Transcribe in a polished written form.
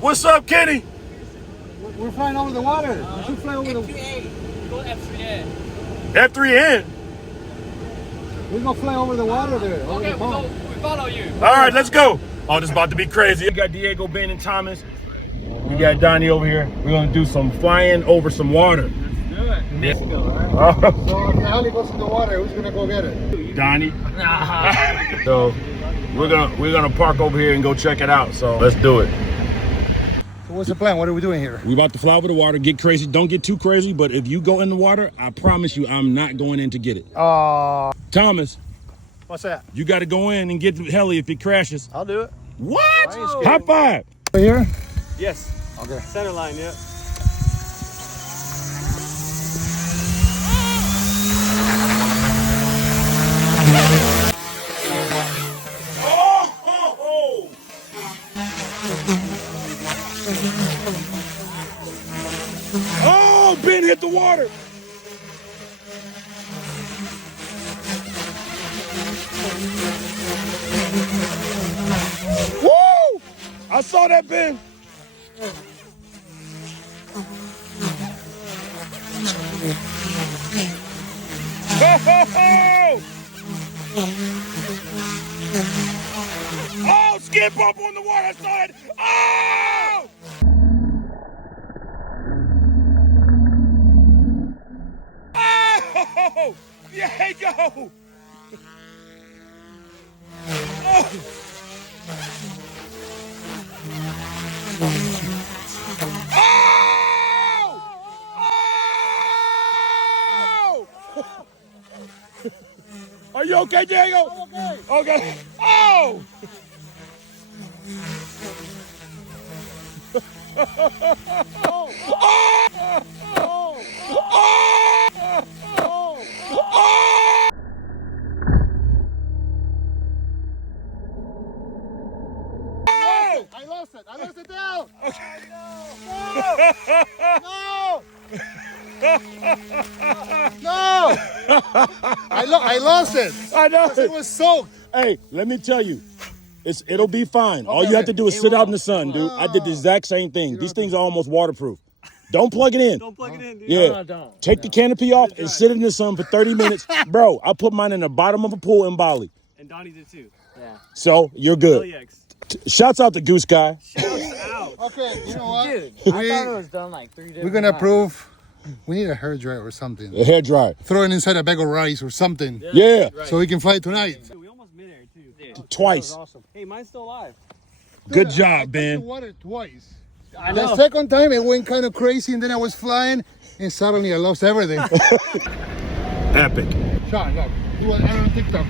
What's up, Kenny? We're flying over the water. We should fly over the... F3A. Go F3A. F3N. We're going to fly over the water there. Okay, we follow you. All right, let's go. Oh, this is about to be crazy. We got Diego, Ben, and Thomas. We got Donnie over here. We're going to do some flying over some water. Let's do it. Mexico, right? So if the heli goes in the water, who's going to go get it? Donnie. So we're gonna park over here and go check it out. So let's do it. So what's the plan? What are we doing here? We about to fly over the water, get crazy. Don't get too crazy, but if you go in the water, I promise you I'm not going in to get it. Thomas. What's that? You got to go in and get the heli if it crashes. I'll do it. What? High five. Right here? Yes. Okay. Center line, yeah. Oh, Ben hit the water. Woo! I saw that, Ben. Oh, skin bump on the water. I saw it. Oh! Oh! Yeah, go! Oh! Oh! Are you okay, Diego? I'm okay. Okay. Oh! I lost it. I lost it down. Okay. No! I lost it. I know. It was soaked. Hey, let me tell you, it'll be fine. All you have to do is sit out in the sun, dude. I did the exact same thing. These things are almost waterproof. Don't plug it in. Don't plug it in, dude. Yeah. No, don't. Take the canopy off and sit in the sun for 30 minutes. Bro, I put mine in the bottom of a pool in Bali. And Donnie did too. Yeah. So you're good. LEX. Shouts out to Goose Guy. Shouts out. Okay, you know what? Dude, I thought it was done like 3 days. We're going to prove we need a hair dryer or something. A hair dryer. Throw it inside a bag of rice or something. Yeah. Right. So we can fly tonight. Dude, we almost mid-air too. Dude. Twice. Awesome. Hey, mine's still alive. Good I job, touched the Ben. water twice. I The know. second time it went kind of crazy and then I was flying and suddenly I lost everything. Epic. Sean, look. Do it on TikTok.